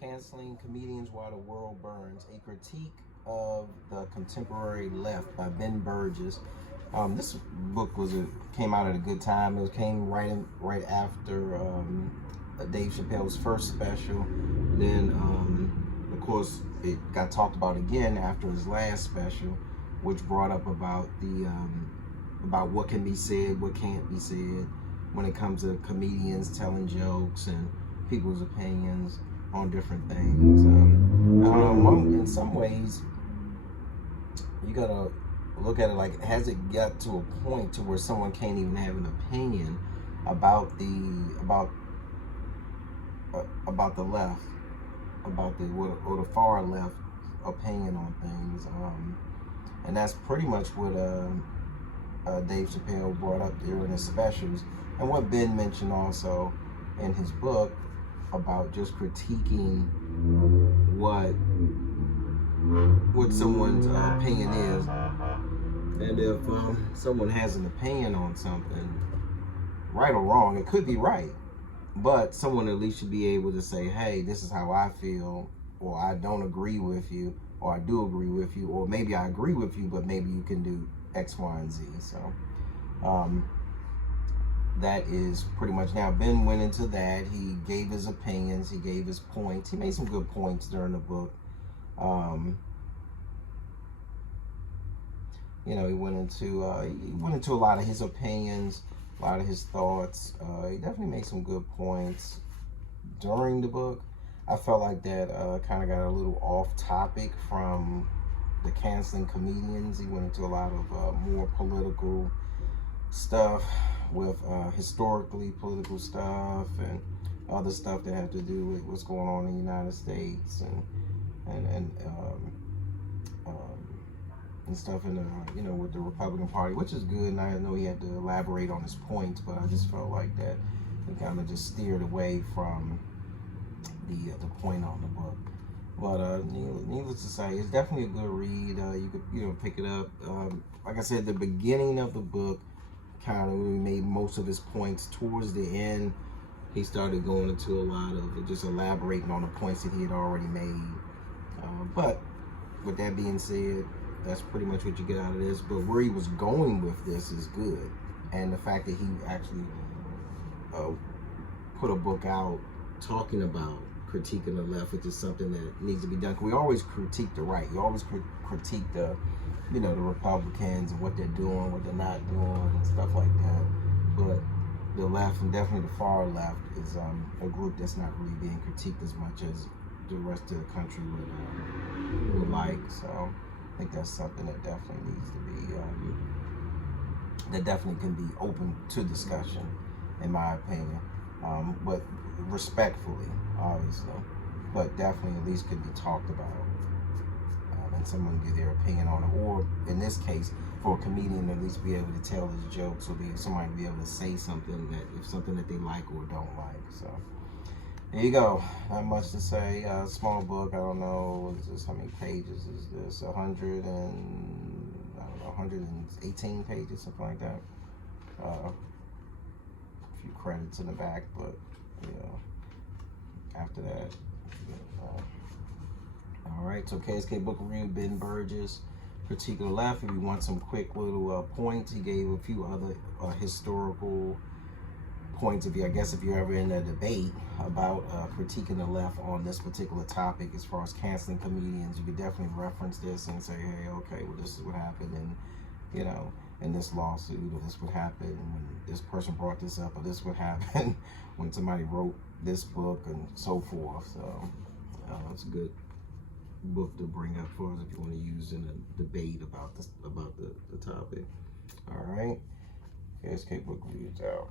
Canceling Comedians While the World Burns, a critique of the contemporary left by Ben Burgis. This book came out at a good time. It came right after Dave Chappelle's first special. Then, of course, it got talked about again after his last special, which brought up about about what can be said, what can't be said when it comes to comedians telling jokes and people's opinions on different things. I don't know, in some ways, you gotta look at it like, has it got to a point to where someone can't even have an opinion about the left, or the far left opinion on things, and that's pretty much what Dave Chappelle brought up during his specials, and what Ben mentioned also in his book about just critiquing what someone's opinion is. And if someone has an opinion on something, right or wrong, it could be right, but someone at least should be able to say, hey, this is how I feel, or I don't agree with you, or I do agree with you, or maybe I agree with you, but maybe you can do X, Y, and Z. So that is pretty much. Now, Ben went into that. He gave his opinions. He gave his points. He made some good points during the book. You know, he went into a lot of his opinions, a lot of his thoughts. He definitely made some good points during the book. I felt like that kind of got a little off topic from the canceling comedians. He went into a lot of more political stuff, with historically political stuff and other stuff that have to do with what's going on in the United States and stuff in the, with the Republican Party, which is good. And I know he had to elaborate on his points, but I just felt like that he kind of just steered away from the point on the book. But needless to say, it's definitely a good read. You could pick it up. Like I said, the beginning of the book kind of made most of his points. Towards the end, he started going into a lot of just elaborating on the points that he had already made. But with that being said, that's pretty much what you get out of this. But where he was going with this is good, and the fact that he actually put a book out talking about critiquing the left, which is something that needs to be done. We always critique the right. You always critique the Republicans and what they're doing, what they're not doing, and stuff like that. But the left, and definitely the far left, is a group that's not really being critiqued as much as the rest of the country would like. So I think that's something that definitely needs to be, that definitely can be open to discussion, in my opinion. But respectfully, obviously, but definitely at least could be talked about, and someone give their opinion on it, or in this case, for a comedian to at least be able to tell his jokes, or somebody to be able to say something that they like or don't like. So there you go. Not much to say. Small book. I don't know. How many pages is this? 118 pages, something like that. A few credits in the back, but after that, all right. So KSK Book Review, Ben Burgis, Critique of the Left. If you want some quick little points, he gave a few other historical points. If you're ever in a debate about critiquing the left on this particular topic, as far as canceling comedians, you could definitely reference this and say, hey, okay, well, this is what happened, and in this lawsuit, or this would happen when this person brought this up, or this would happen when somebody wrote this book, and so forth. So it's a good book to bring up for us if you want to use in a debate about the topic. All right, KSK Book Reviews out.